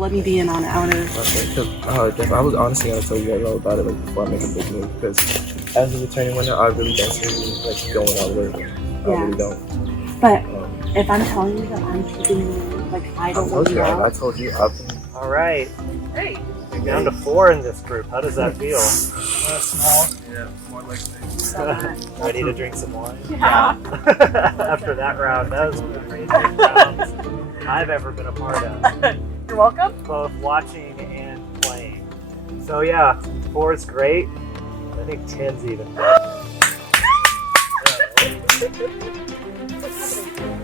let me be in on it. I want to. Okay, I was honestly gonna tell you guys all about it like before I make a big move, because as a returning winner, I really don't see like going all the way. I really don't. But if I'm telling you that I'm keeping you, like I don't want you out. I told you. All right. Great. You're down to 4 in this group. How does that feel? Small. Yeah, more like Ready to drink some wine? Yeah. After that round, that was one of the craziest rounds I've ever been a part of. You're welcome. Both watching and playing. So yeah, 4 is great. I think 10's even better.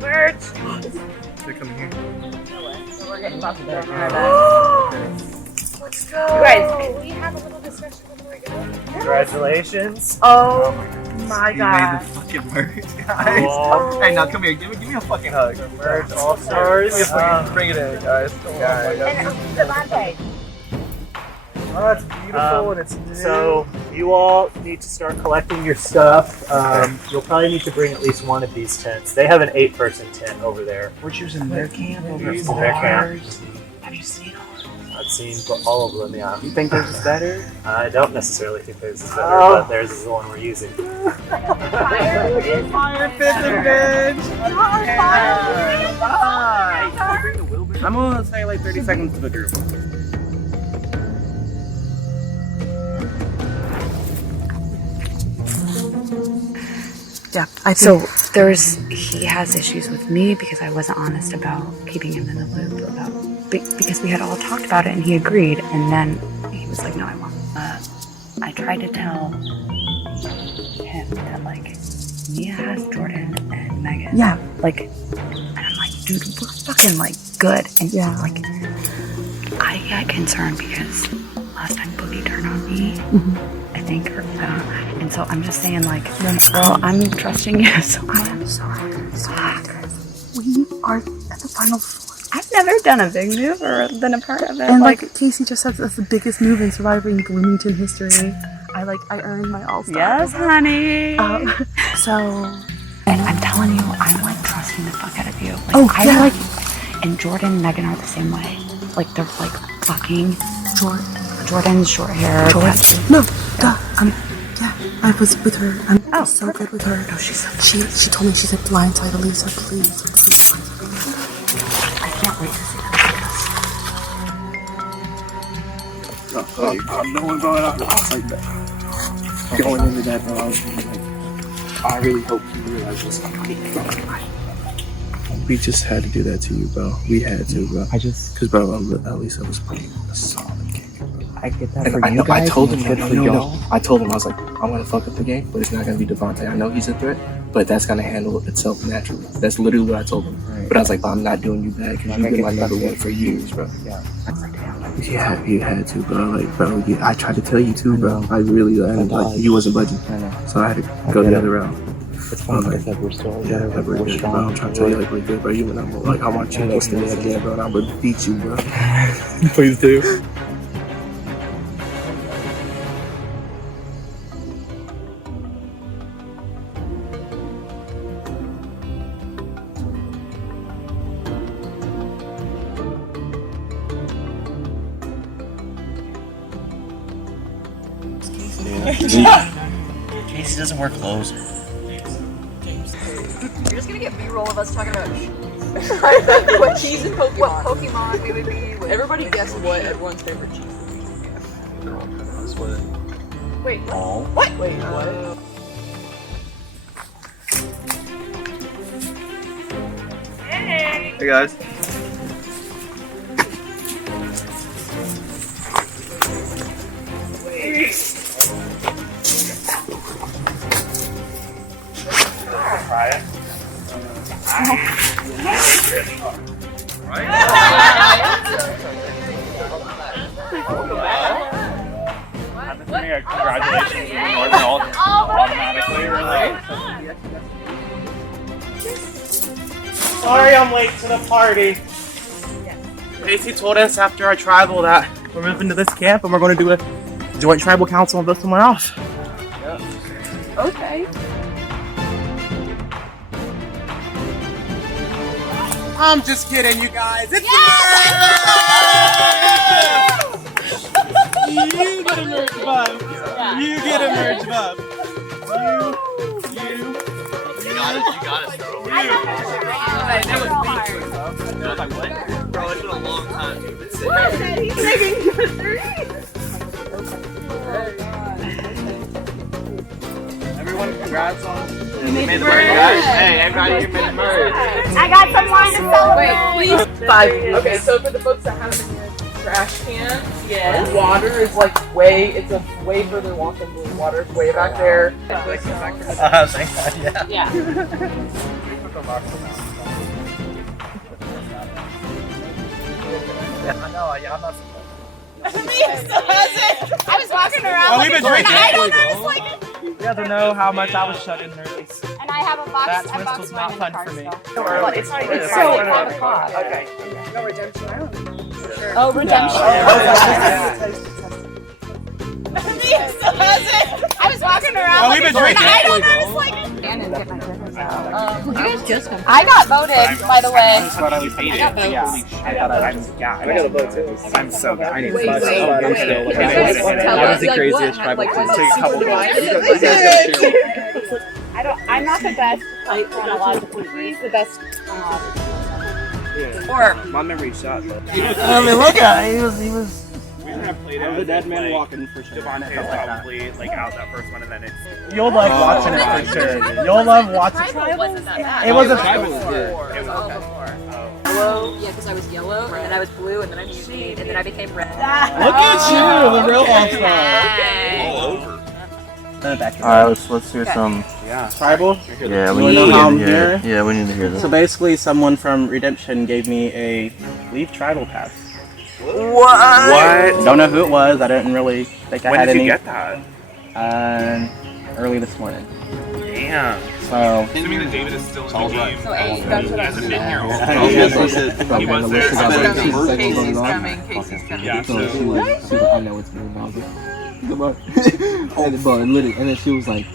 Merch. They're coming here. We're getting about to go. Let's go. You guys, can we have a little discussion before we go? Congratulations. Oh my god. You made the fucking merge, guys. Oh. Hey, now come here. Give me a fucking hug. Merge All-Stars. Bring it in, guys. Come on. And Devante. Oh, it's beautiful and it's new. So you all need to start collecting your stuff. You'll probably need to bring at least one of these tents. They have an 8-person tent over there. We're choosing their camp over Using their camp. Have you seen ours? I've seen all of them, yeah. You think theirs is better? I don't necessarily think theirs is better, but theirs is the one we're using. Fire is Fire fits and bench. I'm gonna say like 30 seconds to the group. Yeah. He has issues with me because I wasn't honest about keeping him in the loop about because we had all talked about it and he agreed, and then he was like, no, I won't. I tried to tell him that like Mia has Jordan and Megan. Yeah. Like, and I'm like, dude, we're fucking like good, and yeah, like I get concerned because last time Boogie turned on me. I think, and so I'm just saying, like, girl, I'm trusting you, so I'm sorry. We are at the final 4. I've never done a big move or been a part of it. And like Casey just said, that's the biggest move in Surviving Bloomington history. I earned my All-Star. Yes, honey. And I'm telling you, I'm like trusting the fuck out of you. Like, Oh, yeah. I like, and Jordan and Megan are the same way. Like, they're like fucking Short. Jordan's short hair. No, yeah, I was with her. I'm so perfect. good with her. No, she told me, she's like, blindside Elisa, please. I can't wait to see them. I'm knowing, bro. I was like that. Going into that, bro, I was like, I really hope you realize this. We just had to do that to you, bro. We had to, bro. Because, bro, at least I was playing a solid game, bro. I get that And for you guys. I told him, good for y'all. I told him, I was like, I'm going to fuck up the game, but it's not going to be Devontae. I know he's a threat, but that's going to handle itself naturally. That's literally what I told him. Right. But I was like, I'm not doing you bad because you've been my number one for years, bro. Yeah. Yeah, you had to, bro. Like, bro, I tried to tell you too, bro. I really, like, you wasn't budging. I know. So I had to go the other route. It's funny because like, we're still together. Yeah, we're good, bro. strong. I'm trying to tell you, like, we're good, bro. You and I'm like, I want you next to me again, bro. And I'm gonna beat you, bro. Please do. Casey doesn't wear clothes. You're just gonna get B-roll of us talking about what cheese and Pokemon. What Pokemon we would be. Everybody guess what everyone's favorite cheese would be. Wait, what? Wait, what? Hey, guys. Try it. Congratulations, Northern automatically, really? Sorry I'm late to the party. Casey told us after our tribal that we're moving to this camp and we're going to do a joint tribal council and vote someone off. Okay. I'm just kidding, you guys. It's You get a merch buff. You get a merch buff. You got it, bro. That was me. I was like, what? Bro, it's been a long time, dude. It's He's making good three. Everyone, congrats on You made the merch, guys. Hey, everybody here made the merch. I got some wine to celebrate. Wait, please. 5. Okay, so for the folks that haven't been here, trash can. Yes. Water is like it's a way further walk than blue. Water is way back there. Yeah. Yeah. I know, I'm not I was walking around. Oh, we've been drinking. I don't know. It's like You guys know how much I was shut in early. and I have a box. That a twist box was wine not in fun the car for me. still. It's so It's 5 o'clock. Okay. No redemption. Oh, redemption. I was walking around. Oh, we've been drinking. I don't know. It's like And get my Christmas out. You guys just come. I got voted, by the way. I thought I was hated. I got votes. Yeah. I got a vote too. I'm so good. I need to Wait. I'm still looking at it. Tell That was us, the like, craziest what tribal happened? council. Like, Take a couple minutes. I'm not the best chronologically. He's the best. My memory shot though. I mean, look at it. He was. We have played The dead man walking for sure. Devontae probably like out that first one, and then it's. You'll like watching it for sure. You'll love watching it. Tribal wasn't that bad. It was a Tribal, tribal. yeah. It was all before. Yellow, yeah, because I was yellow, and then I was blue, and then I mutated, and then I became red. Look at you, the real all-star. All over. Alright, let's hear some. Yeah. Tribal? Yeah, You wanna know how I'm here? Yeah, we need to hear this. So basically, someone from Redemption gave me a Leave Tribal pass. What? Don't know who it was. I didn't really think I When had did you any. get that? Early this morning. Damn. So. Assuming that David is still in the game. So 8, that's what I As a was mid-year-old. Yeah. He was there. Casey's coming, Casey's coming. Yeah, So she was like, I know what's going on. But literally, and then she was like,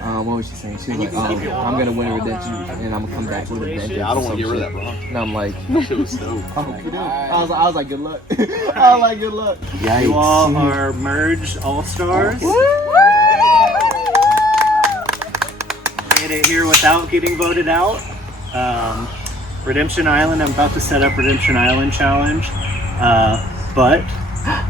what was she saying? She was like, I'm gonna win a redemption and I'm gonna come back with a vengeance. I don't want to get rid of that, bro. And I'm like, Shit was dope. I was like, good luck. I was like, good luck. You all are merged all-stars. Made it here without getting voted out. Redemption Island, I'm about to set up Redemption Island Challenge. But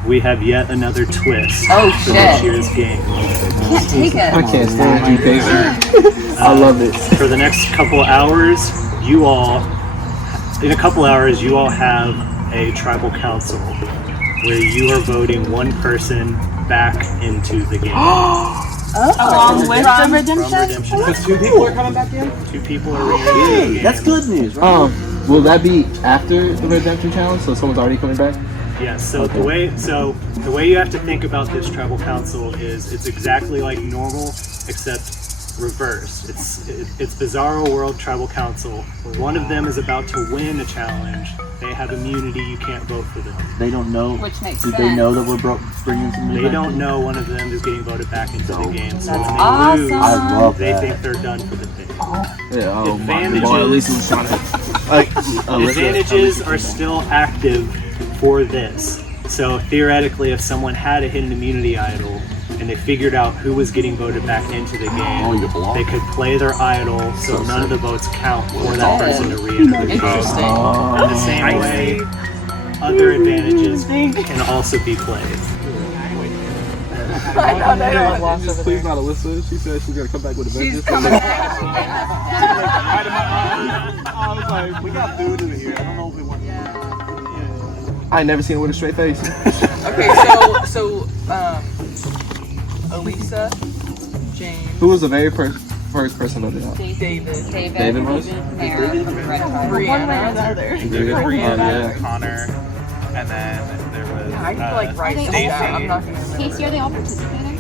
we have yet another twist for this year's game. Can't take it. I can't stand you, Casey. I love it. For the next couple hours, you all have a tribal council where you are voting one person back into the game. Along with the redemption? From Redemption. 2 people are coming back in? 2 people are re-entering the game. That's good news, right? Will that be after the redemption challenge? So someone's already coming back? Yes, so the way you have to think about this tribal council is it's exactly like normal except reversed. It's Bizzaro World Tribal Council. One of them is about to win a challenge. They have immunity. You can't vote for them. They don't know. Which makes Do sense. they know that we're bringing some They don't know one of them is getting voted back into the game. So when they awesome. lose, I love they that. think they're done for the day. Yeah, Advantages. well, at least it was something. Advantages are still active for this. So theoretically, if someone had a hidden immunity idol and they figured out who was getting voted back into the game, they could play their idol so none of the votes count for that person to re-enter the game. Interesting. The same way, other advantages can also be played. I know they don't. Please not Alyssa. She said she's gonna come back with a vengeance. She's coming back. I was like, we got food in here. I don't know if we want. I ain't never seen her with a straight face. Okay, so Elisa, James, Who was the very first person voted out? David, David was? Brianna, Yeah. Connor, and then there was. I feel like right Stacy. I'm not gonna remember. Casey, are they all participating?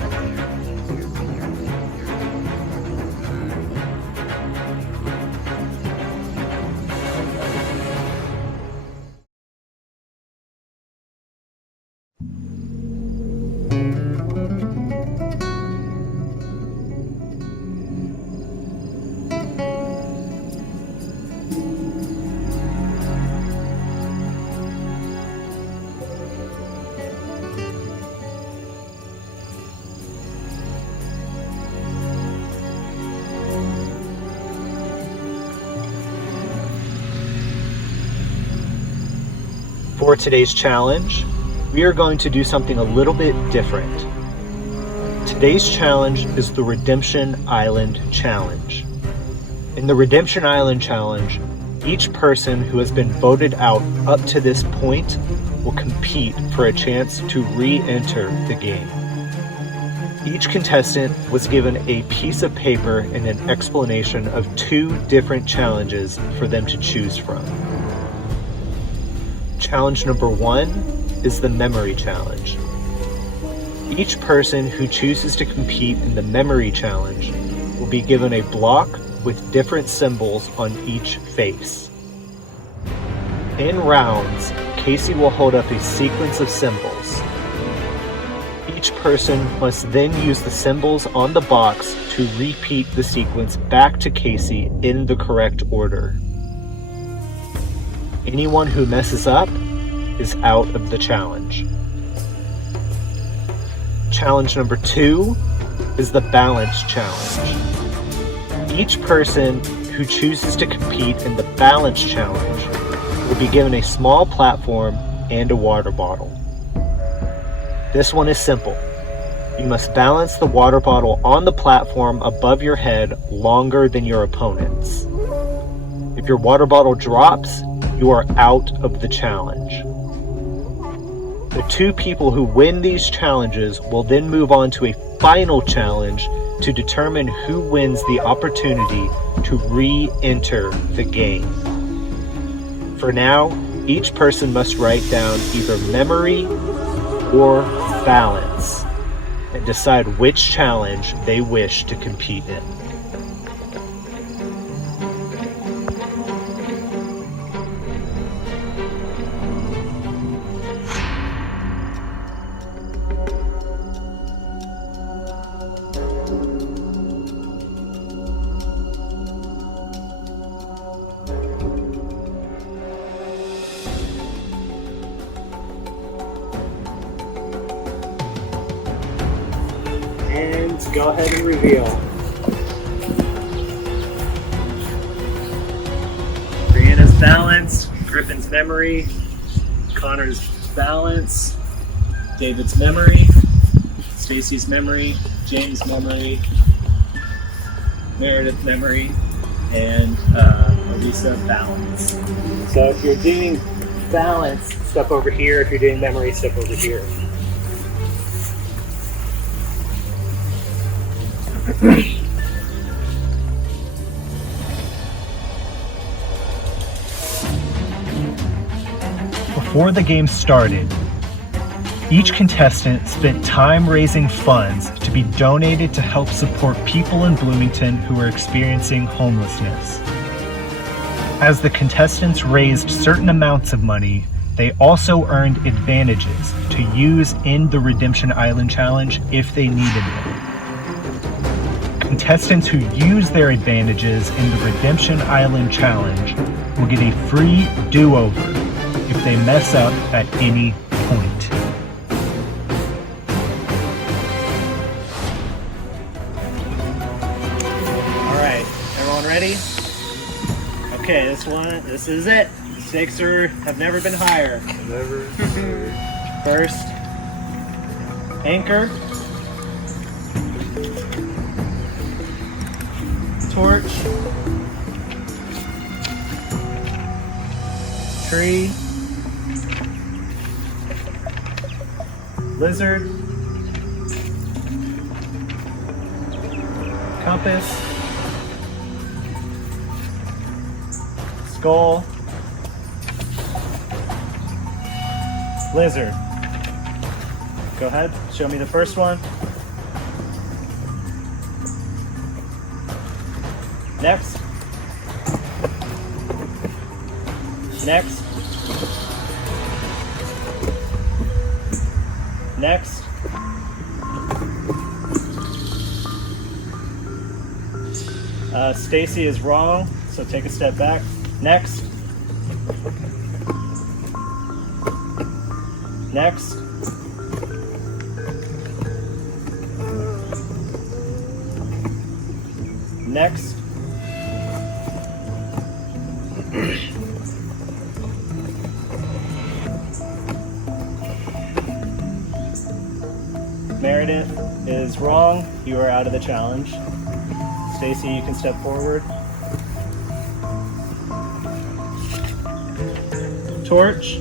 for today's challenge, we are going to do something a little bit different. Today's challenge is the Redemption Island Challenge. In the Redemption Island Challenge, each person who has been voted out up to this point will compete for a chance to re-enter the game. Each contestant was given a piece of paper and an explanation of 2 different challenges for them to choose from. Challenge number 1 is the Memory Challenge. Each person who chooses to compete in the Memory Challenge will be given a block with different symbols on each face. In rounds, Casey will hold up a sequence of symbols. Each person must then use the symbols on the box to repeat the sequence back to Casey in the correct order. Anyone who messes up is out of the challenge. Challenge number 2 is the Balance Challenge. Each person who chooses to compete in the Balance Challenge will be given a small platform and a water bottle. This one is simple. You must balance the water bottle on the platform above your head longer than your opponents. If your water bottle drops, you are out of the challenge. The 2 people who win these challenges will then move on to a final challenge to determine who wins the opportunity to re-enter the game. For now, each person must write down either memory or balance and decide which challenge they wish to compete in. And go ahead and reveal. Brianna's balance, Griffin's memory, Connor's balance, David's memory, Stacy's memory, James' memory, Meredith's memory, and Elisa balance. So if you're doing balance, step over here. If you're doing memory, step over here. Before the game started, each contestant spent time raising funds to be donated to help support people in Bloomington who are experiencing homelessness. As the contestants raised certain amounts of money, they also earned advantages to use in the Redemption Island Challenge if they needed them. Contestants who use their advantages in the Redemption Island Challenge will get a free do-over if they mess up at any point. Alright, everyone ready? Okay, this is it. The stakes have never been higher. Never. First, anchor. Torch, tree, lizard, compass, skull, lizard. Go ahead, show me the first one. Next. Next. Next. Stacy is wrong, so take a step back. Next. Next. Next. is wrong. You are out of the challenge. Stacy, you can step forward. Torch.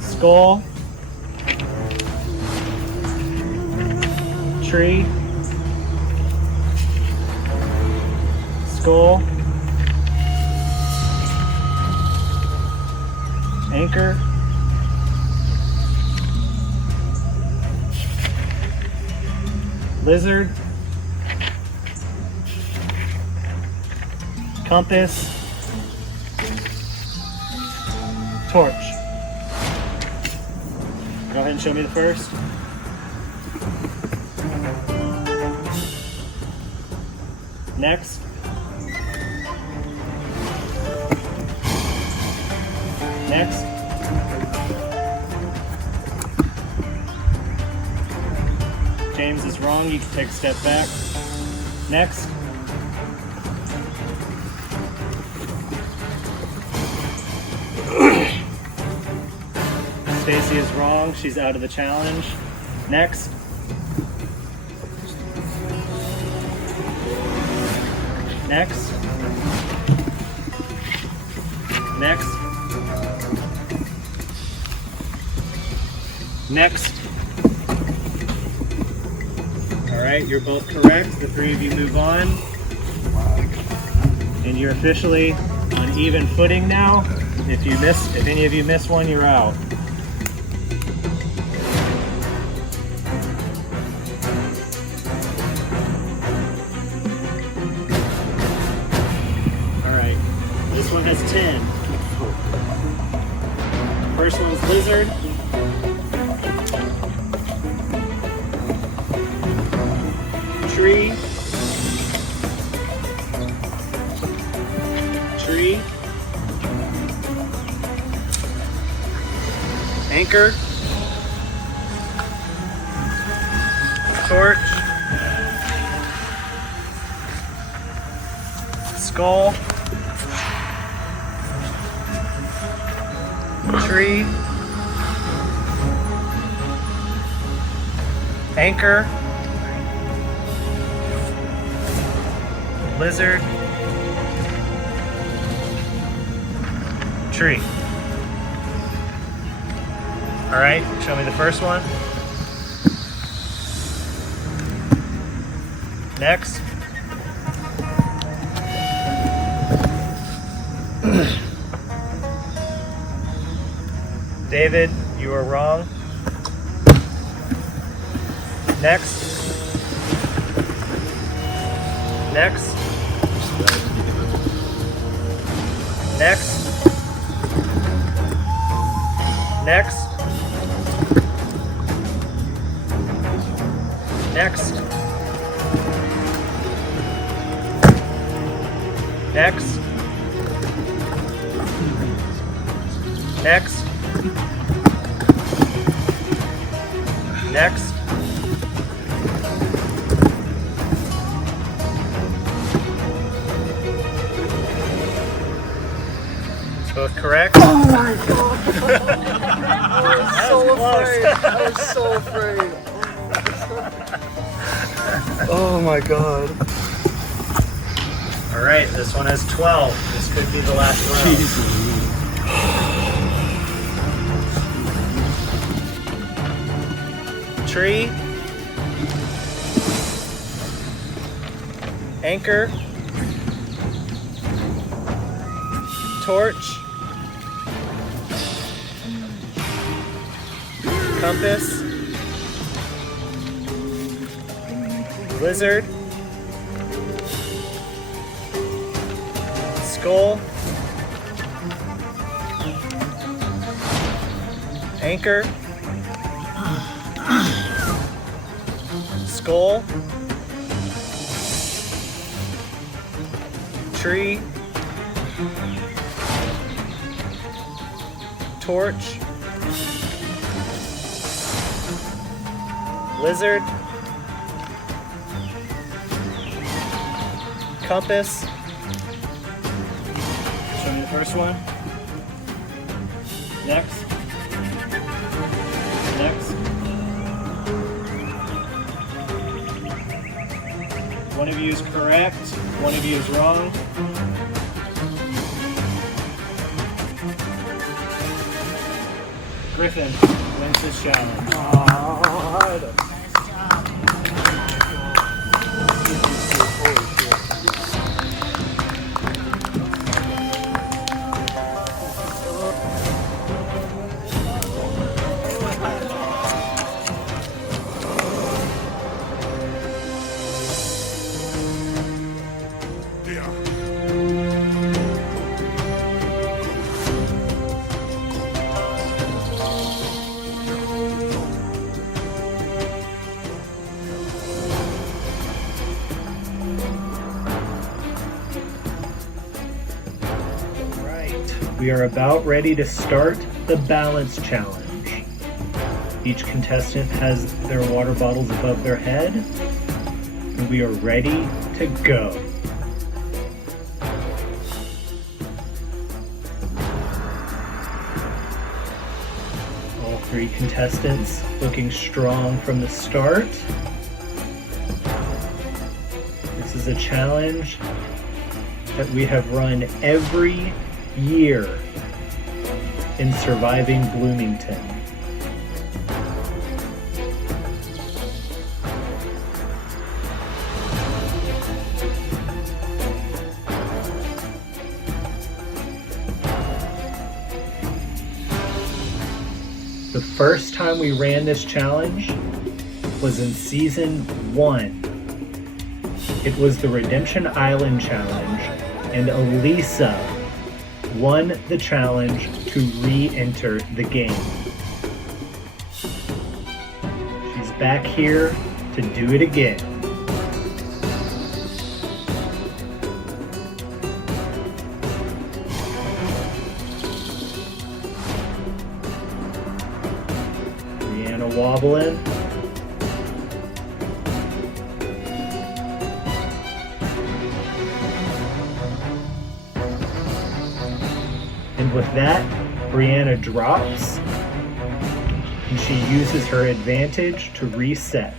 Skull. Tree. Skull. Anchor. Lizard. Compass. Torch. Go ahead and show me the first. Next. Next. James is wrong. You can take a step back. Next. Stacy is wrong. She's out of the challenge. Next. Next. Next. Next. All right, you're both correct. The three of you move on. And you're officially on even footing now. If any of you miss one, you're out. This one has 10. First one's lizard. Tree. Tree. Anchor. Torch. Skull. Tree. Anchor. Lizard. Tree. All right, show me the first one. Next. David, you are wrong. Next. Next. Next. Next. Next. Next. Next. Next. It's both correct. Oh my god! I was so afraid. Oh my god. All right, this one has 12. This could be the last round. Tree. Anchor. Torch. Compass. Lizard. Skull. Anchor. Skull. Tree. Torch. Lizard. Compass. Show me the first one. Next. One of you is correct, one of you is wrong. Griffin wins this challenge. We are about ready to start the balance challenge. Each contestant has their water bottles above their head, and we are ready to go. All three contestants looking strong from the start. This is a challenge that we have run every year in Surviving Bloomington. The first time we ran this challenge was in season 1. It was the Redemption Island challenge, and Elisa won the challenge to re-enter the game. She's back here to do it again. Brianna wobbling. With that, Brianna drops, and she uses her advantage to reset.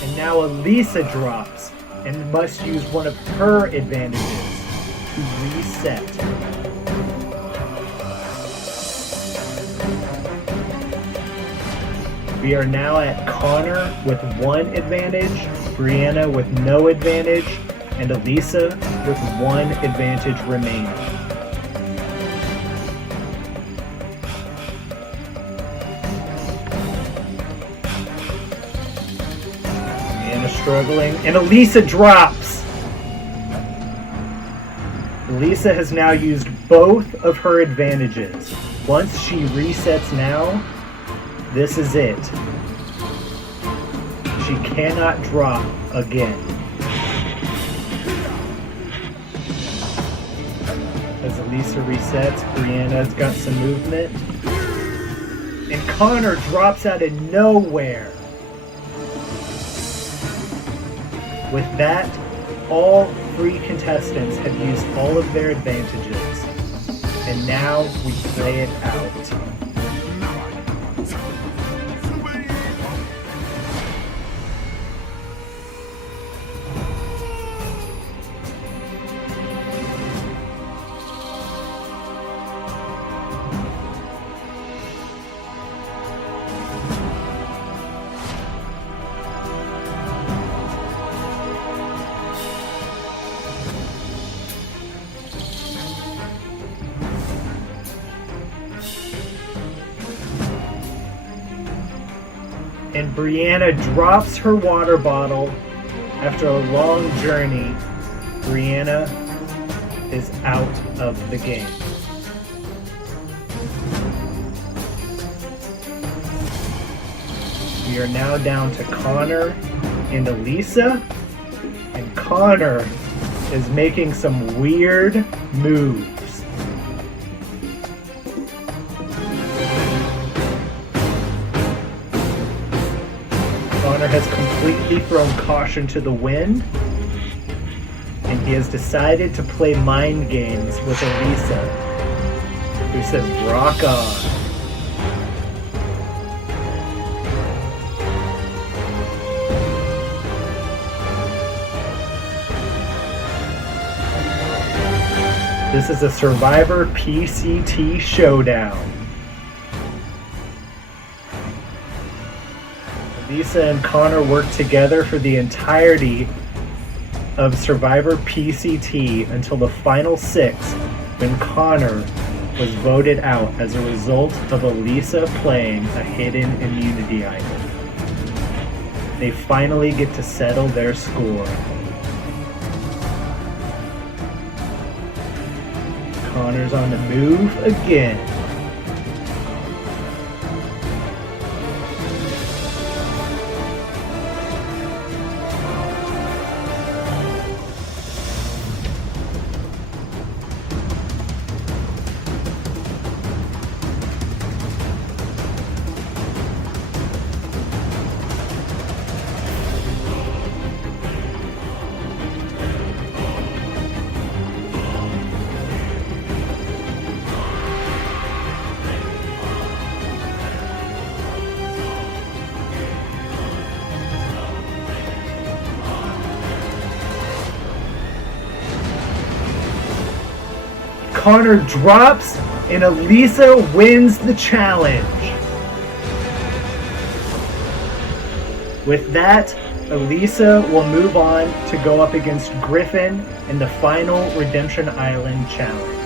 And now Elisa drops and must use one of her advantages to reset. We are now at Connor with 1 advantage, Brianna with no advantage, and Elisa with 1 advantage remaining. Brianna struggling, and Elisa drops! Elisa has now used both of her advantages. Once she resets now, this is it. She cannot drop again. As Elisa resets, Brianna's got some movement. And Connor drops out of nowhere. With that, all 3 contestants have used all of their advantages, and now we play it out. And Brianna drops her water bottle. After a long journey, Brianna is out of the game. We are now down to Connor and Elisa, and Connor is making some weird moves. Connor has completely thrown caution to the wind, and he has decided to play mind games with Elisa, who says, rock on. This is a Survivor PCT showdown. Lisa and Connor worked together for the entirety of Survivor PCT until the final 6, when Connor was voted out as a result of Elisa playing a hidden immunity item. They finally get to settle their score. Connor's on the move again. Connor drops and Elisa wins the challenge. With that, Elisa will move on to go up against Griffin in the final Redemption Island challenge.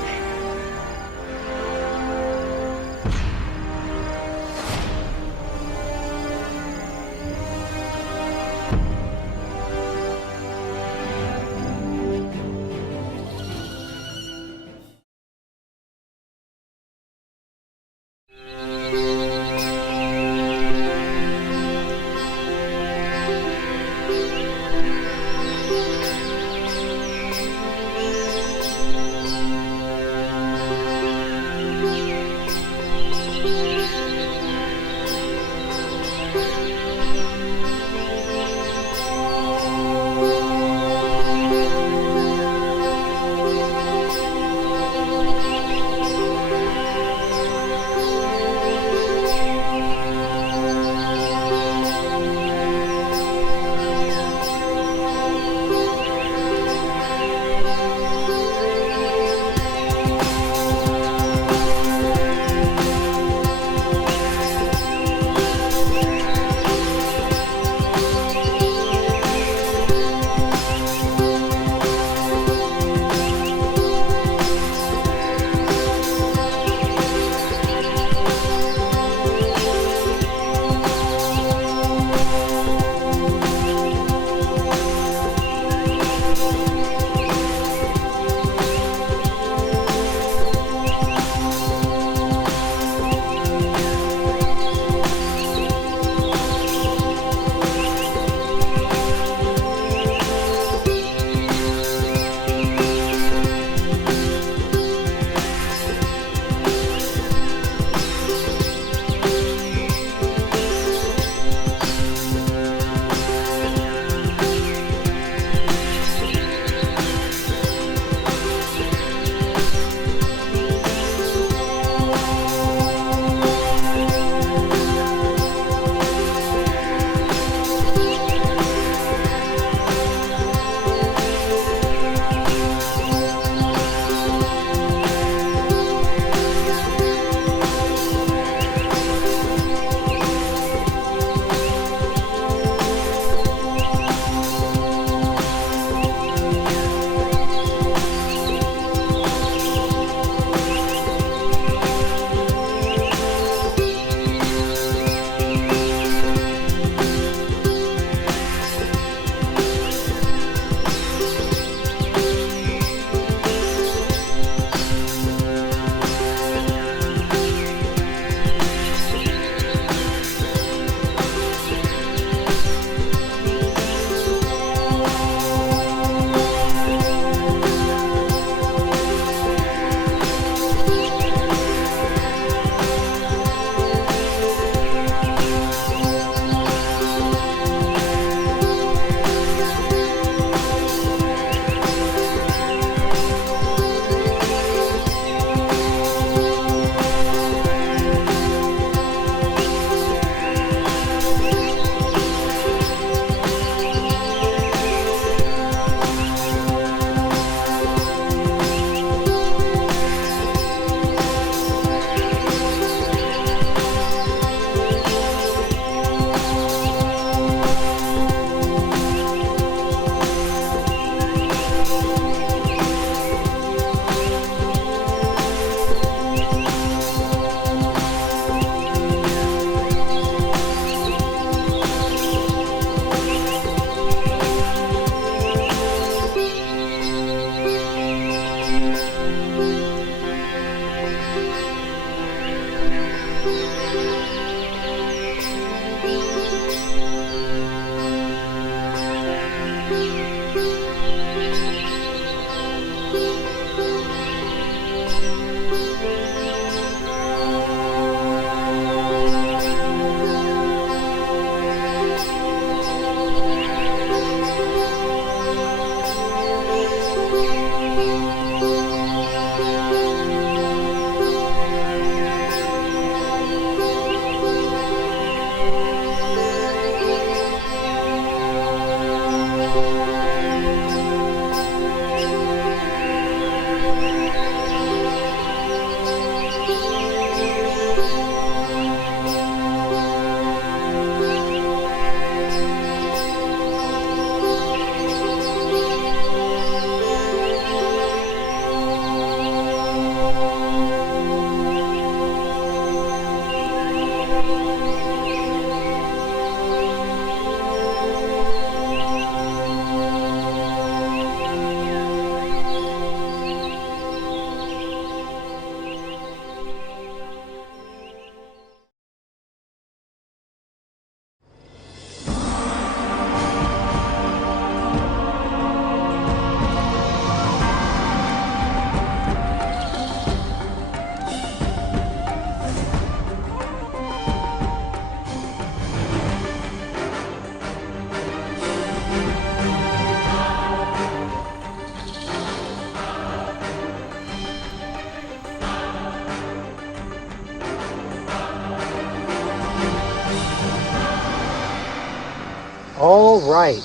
All right.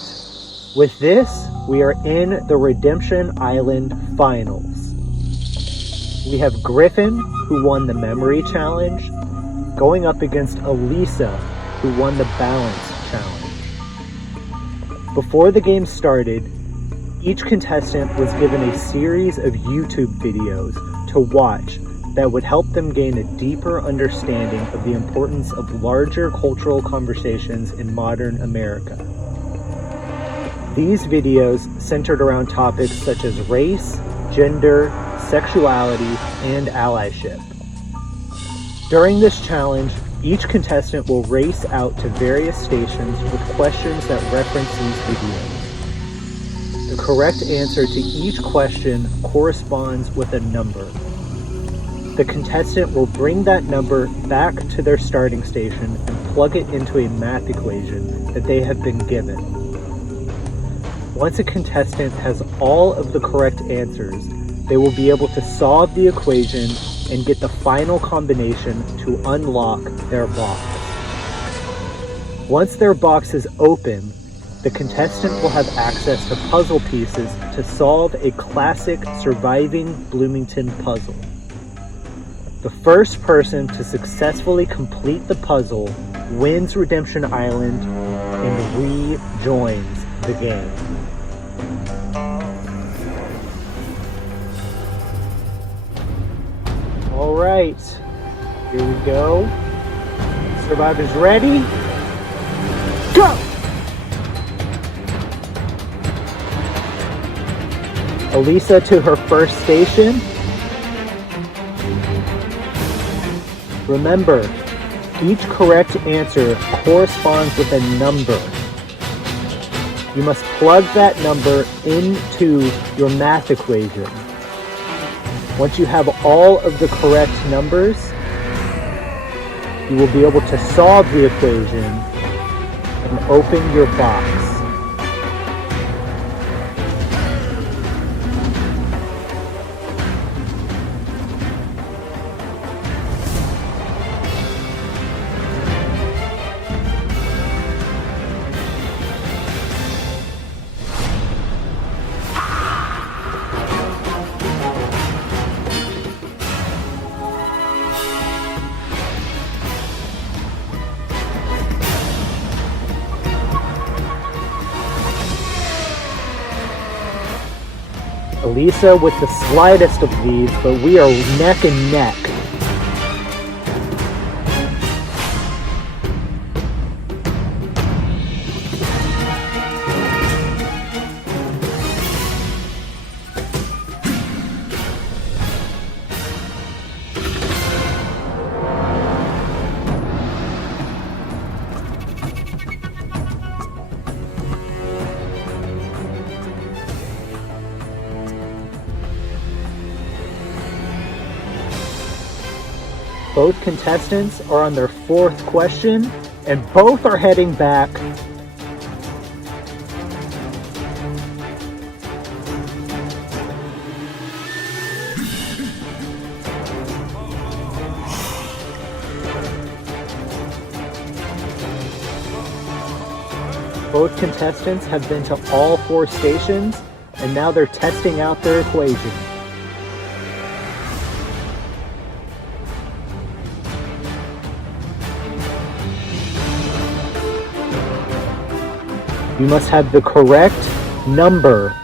With this, we are in the Redemption Island Finals. We have Griffin, who won the Memory Challenge, going up against Elisa, who won the Balance Challenge. Before the game started, each contestant was given a series of YouTube videos to watch that would help them gain a deeper understanding of the importance of larger cultural conversations in modern America. These videos centered around topics such as race, gender, sexuality, and allyship. During this challenge, each contestant will race out to various stations with questions that reference these videos. The correct answer to each question corresponds with a number. The contestant will bring that number back to their starting station and plug it into a math equation that they have been given. Once a contestant has all of the correct answers, they will be able to solve the equation and get the final combination to unlock their box. Once their box is open, the contestant will have access to puzzle pieces to solve a classic Surviving Bloomington puzzle. The first person to successfully complete the puzzle wins Redemption Island and rejoins the game. All right, here we go. Survivors ready? Go! Elisa to her first station. Remember, each correct answer corresponds with a number. You must plug that number into your math equation. Once you have all of the correct numbers, you will be able to solve the equation and open your box. Elisa with the slightest of leads, but we are neck and neck. Both contestants are on their fourth question, and both are heading back. Both contestants have been to all 4 stations, and now they're testing out their equation. You must have the correct number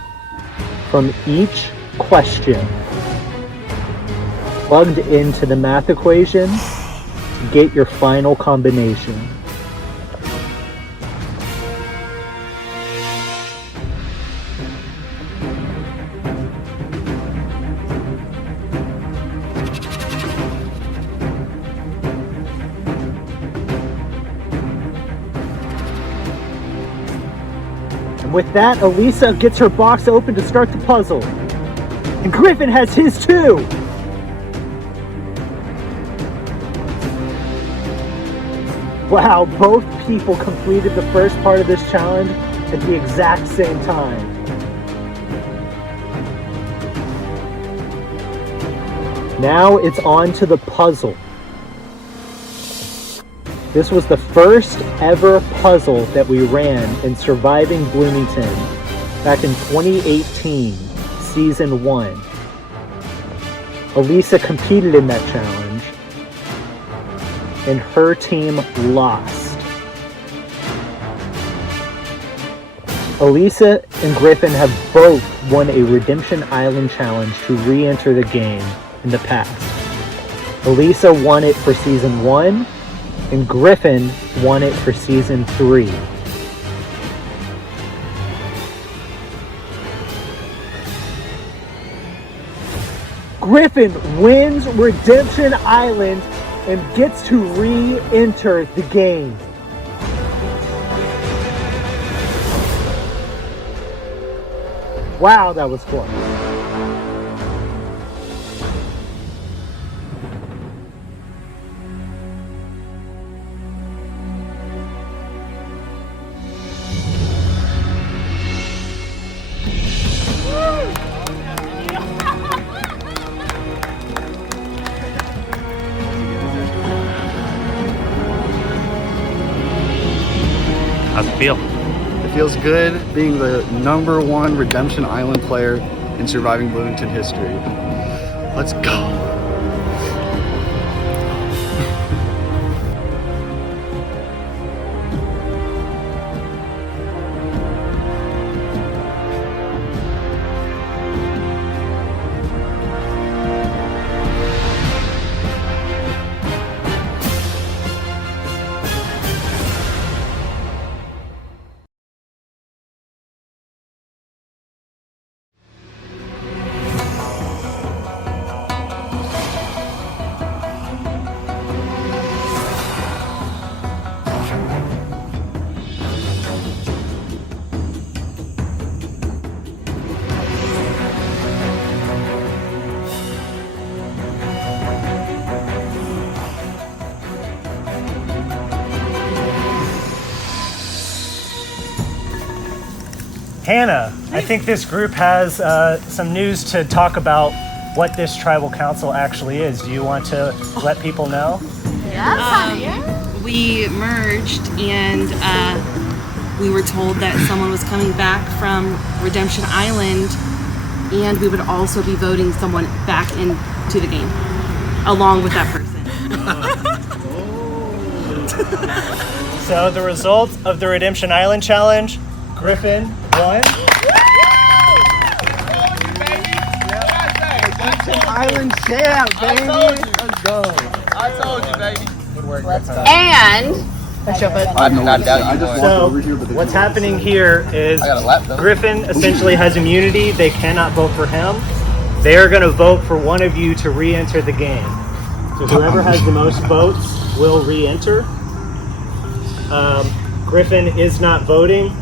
from each question plugged into the math equation to get your final combination. With that, Elisa gets her box open to start the puzzle. And Griffin has his too! Wow, both people completed the first part of this challenge at the exact same time. Now it's on to the puzzle. This was the first ever puzzle that we ran in Surviving Bloomington back in 2018, Season 1. Elisa competed in that challenge, and her team lost. Elisa and Griffin have both won a Redemption Island challenge to re-enter the game in the past. Elisa won it for Season 1, and Griffin won it for Season 3. Griffin wins Redemption Island and gets to re-enter the game. Wow, that was fun. How's it feel? It feels good being the #1 Redemption Island player in Surviving Bloomington history. Let's go. Hannah, I think this group has some news to talk about what this tribal council actually is. Do you want to let people know? We merged and we were told that someone was coming back from Redemption Island and we would also be voting someone back into the game along with that person. So the result of the Redemption Island challenge, Griffin won. Island champ, baby. Let's go. I told you, baby. Good work. And so what's happening here is Griffin essentially has immunity. They cannot vote for him. They are going to vote for one of you to re-enter the game. So whoever has the most votes will re-enter. Griffin is not voting.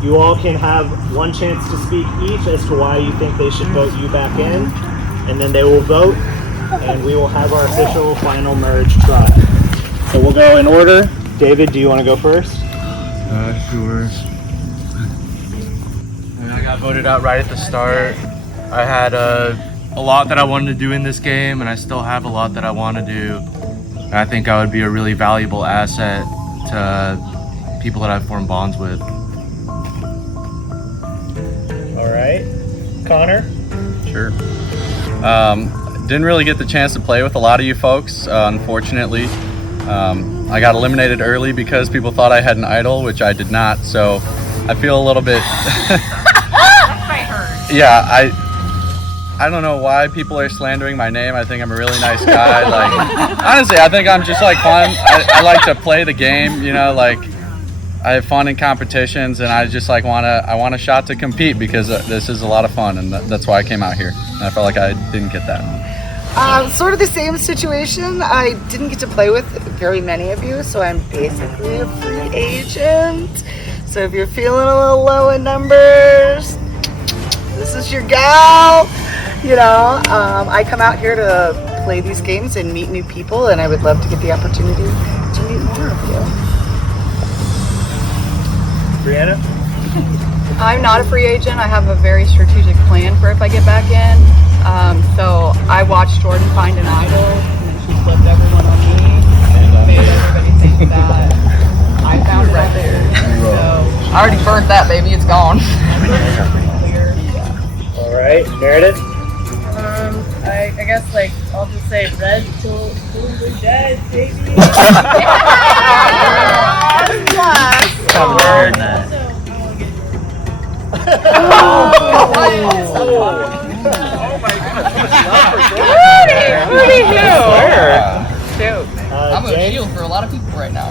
You all can have one chance to speak each as to why you think they should vote you back in, and then they will vote. and we will have our official final merge try. So we'll go in order. David, do you want to go first? Sure. I got voted out right at the start. I had a lot that I wanted to do in this game, and I still have a lot that I want to do. And I think I would be a really valuable asset to people that I've formed bonds with. All right. Connor? Sure. Didn't really get the chance to play with a lot of you folks, unfortunately. I got eliminated early because people thought I had an idol, which I did not, so I feel a little bit... Yeah, I don't know why people are slandering my name. I think I'm a really nice guy. Like, honestly, I think I'm just like fun. I like to play the game, you know, like I have fun in competitions, and I just like I want a shot to compete because this is a lot of fun, and that's why I came out here. And I felt like I didn't get that. Sort of the same situation. I didn't get to play with very many of you, so I'm basically a free agent. So if you're feeling a little low in numbers, this is your gal. You know, I come out here to play these games and meet new people, and I would love to get the opportunity to meet more of you. Brianna? I'm not a free agent. I have a very strategic plan for if I get back in. So I watched Jordan find an idol, and then she flipped everyone on me and made everybody think that I found it right there. So I already burnt that, baby. It's gone. All right, Meredith? I guess like I'll just say red till we're dead, baby. I'm a shield for a lot of people right now.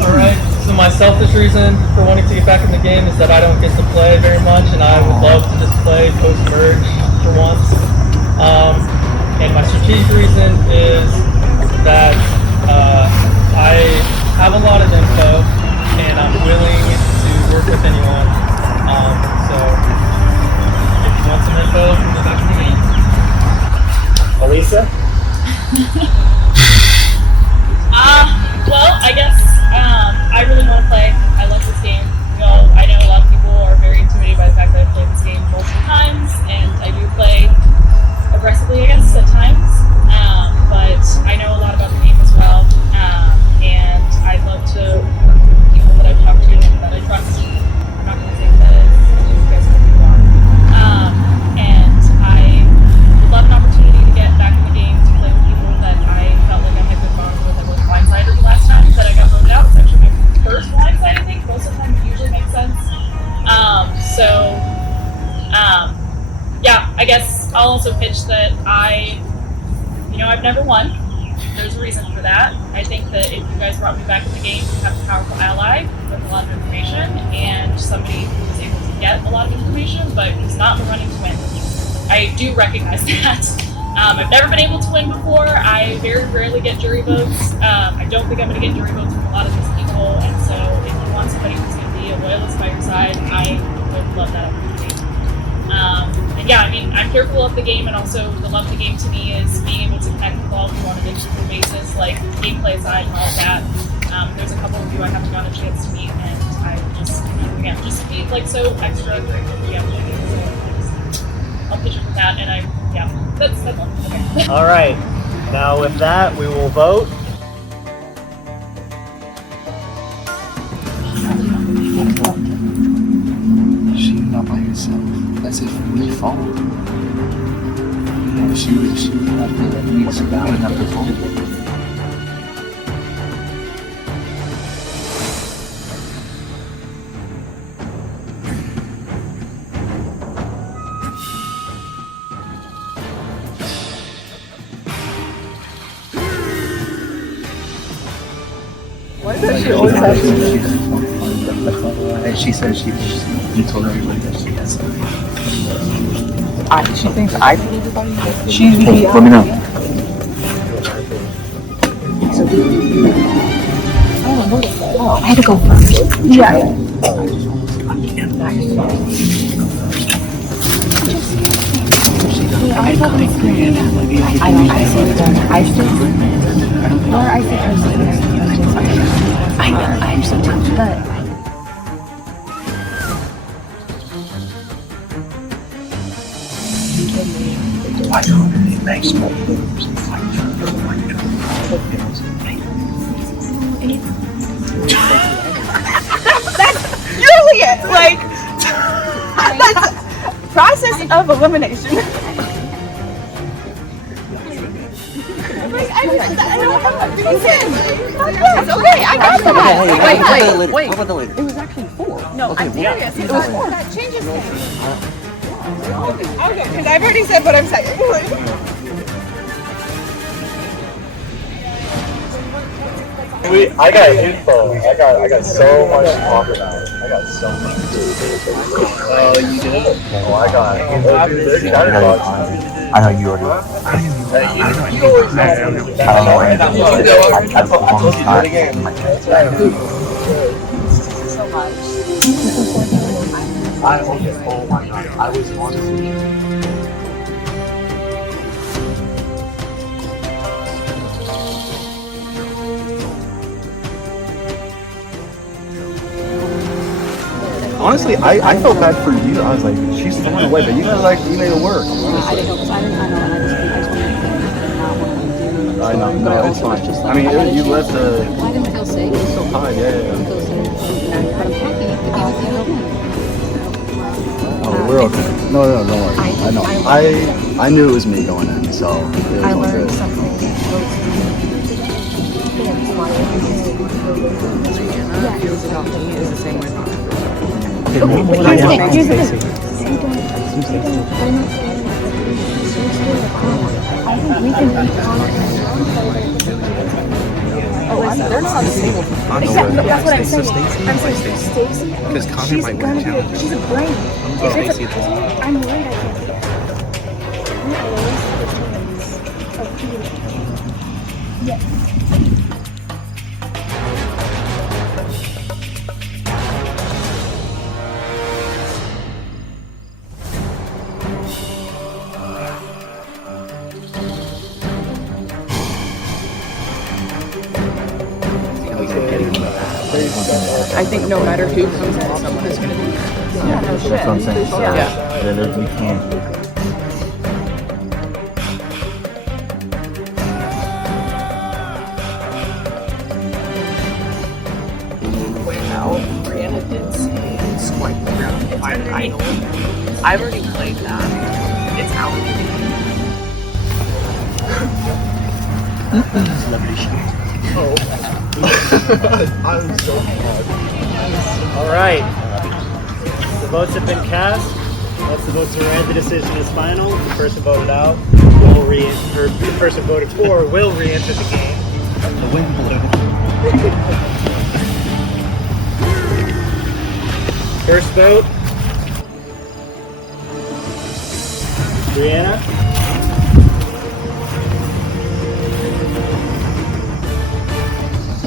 Alright, so my selfish reason for wanting to get back in the game is that I don't get to play very much, and I would love to just play post-merge for once. And my strategic reason is that I have a lot of info, and I'm willing to work with anyone. So if you want some info, come back to me. Elisa? Well, I guess I really want to play. I love this game. I know a lot of people are very intimidated by the fact that I've played this game multiple times, and I do play aggressively, I guess, at times. But I know a lot about the game as well, and I'd love to work with people that I've talked to and that I trust. I'm not going to say that you guys are going to want. And I would love an opportunity to get back in the game to play with people that I felt like I had good bonds with. I was blindsided the last time that I got voted out. It's actually my first blindside, I think. Most of the time it usually makes sense. Yeah, I guess I'll also pitch that I've never won. There's a reason for that. I think that if you guys brought me back in the game, you have a powerful ally with a lot of information and somebody who's able to get a lot of information, but who's not in the running to win. I do recognize that. I've never been able to win before. I very rarely get jury votes. I don't think I'm going to get jury votes from a lot of these people, and so if you want somebody who's going to be a loyalist by your side, I would love that opportunity. And yeah, I mean, I'm fearful of the game, and also the love of the game to me is being able to connect with all of you on an individual basis, like gameplay aside and all of that. There's a couple of you I haven't gotten a chance to meet, and I just, again, just to be like so extra grateful for the opportunity. So I'll pitch it for that, and that's all. Okay. All right. Now with that, we will vote. She's not by herself. That's his free fault. She would have to at least put enough to vote. Why does she always have And she said you told everybody that she has something. she thinks I told everybody that She's let me know. I had to go first. Yeah. I told him scream. I don't. I said don't. I said. Or I said I know. I'm so too. But. Why don't they make small moves and fight for the white That's literally it. Like, that's process of elimination. I don't have a reason. It's okay, I got that. Wait. How about the later? It was actually 4. No, Okay, I'm serious. It was 4. That changes things. Okay, because I've already said what I'm saying. I got info. I got so much to talk about. I got so much. Oh, you did? Oh, I got it. I know you already. I oh my god, I was honestly. Honestly, I felt bad for you. I was like, she's throwing away, but you guys you made it work. I didn't know because I didn't know. And I just wanted to I know, no, it's fine. I mean, you left the. I didn't feel safe. It's so high, yeah. I didn't feel safe. But I'm happy to be with you. Oh, we're okay. No, don't worry. I know. I knew it was me going in, so it was I all learned good. something. Feels about me is the same way. Here's the thing. I think we can They're not on the table. Exactly, that's what I'm saying. I'm saying Stacey. Because Connor She's might gonna win be. challenge. She's a brain. If it's I'm worried I can't do that. Yes. I think no matter who comes in, someone is going to be. Yeah, that's what I'm saying. So, yeah, we can't. Brianna did swipe around and find an idol. I've already played that. It's out. I'm so mad. All right. The votes have been cast. Once the votes are in, the decision is final. The person voted out will or the person voted for will re-enter the game. The wind blew. First vote. Brianna.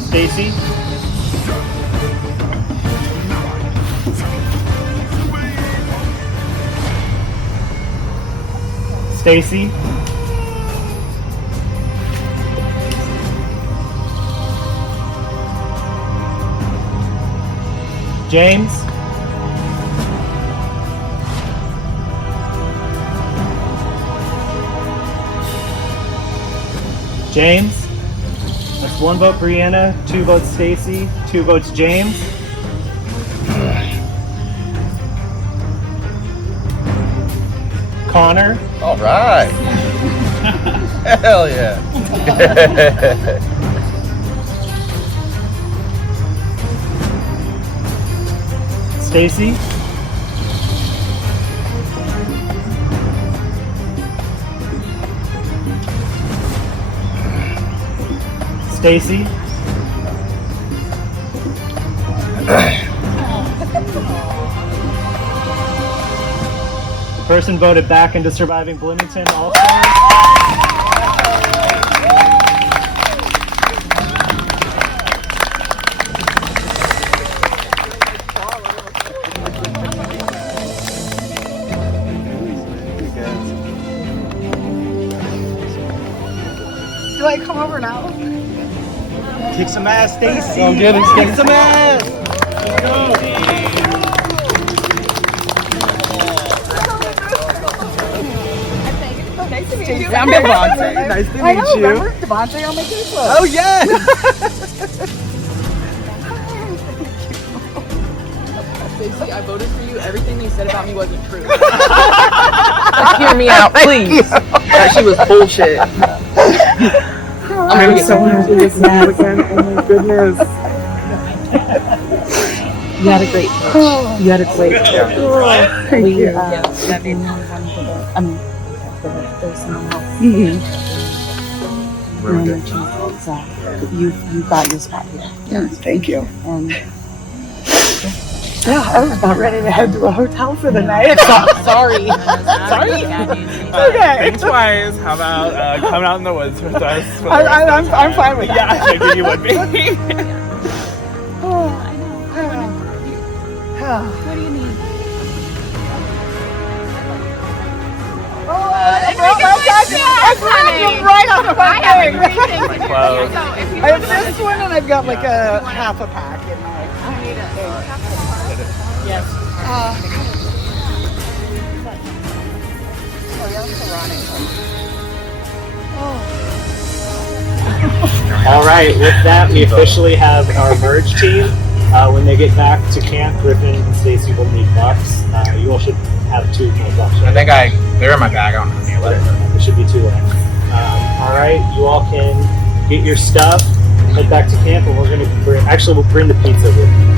Stacy. Stacy. James. James. That's 1 vote Brianna, 2 votes Stacy, 2 votes James. Connor. All right. Hell yeah. Stacy. Stacy. The person voted back into Surviving Bloomington also. I come over now? Kick some ass, Stacy. Go get it, Kick some ass. Let's go. Nice to meet you. I'm Devontae. Nice to meet I know, you. remember Devontae on my Facebook? Oh, yeah. Stacey, I voted for you. Everything they said about me wasn't true. Hear me out, please. That she was bullshit. I'm so happy to see you again. Oh my goodness. You had a great pitch. You had a great pitch. Thank you. There's someone else. So you got your spot here. Yeah, thank you. And yeah, I was about ready to head to a hotel for the night. Sorry. Sorry. Okay. Think twice. How about coming out in the woods with us? I'm fine with that. Yeah, I figured you would be. Oh, what do you need? right on the I have everything to do. Clothes. So if you I have this one and I've got like a half a pack in my. Yes. All right, with that, we officially have our merge team. When they get back to camp, Griffin and Stacy will need bucks. You all should have 2 more bucks. I think they're in my bag. I don't have any left. There should be 2 left. All right, you all can get your stuff, head back to camp, and we'll bring the pizza with you.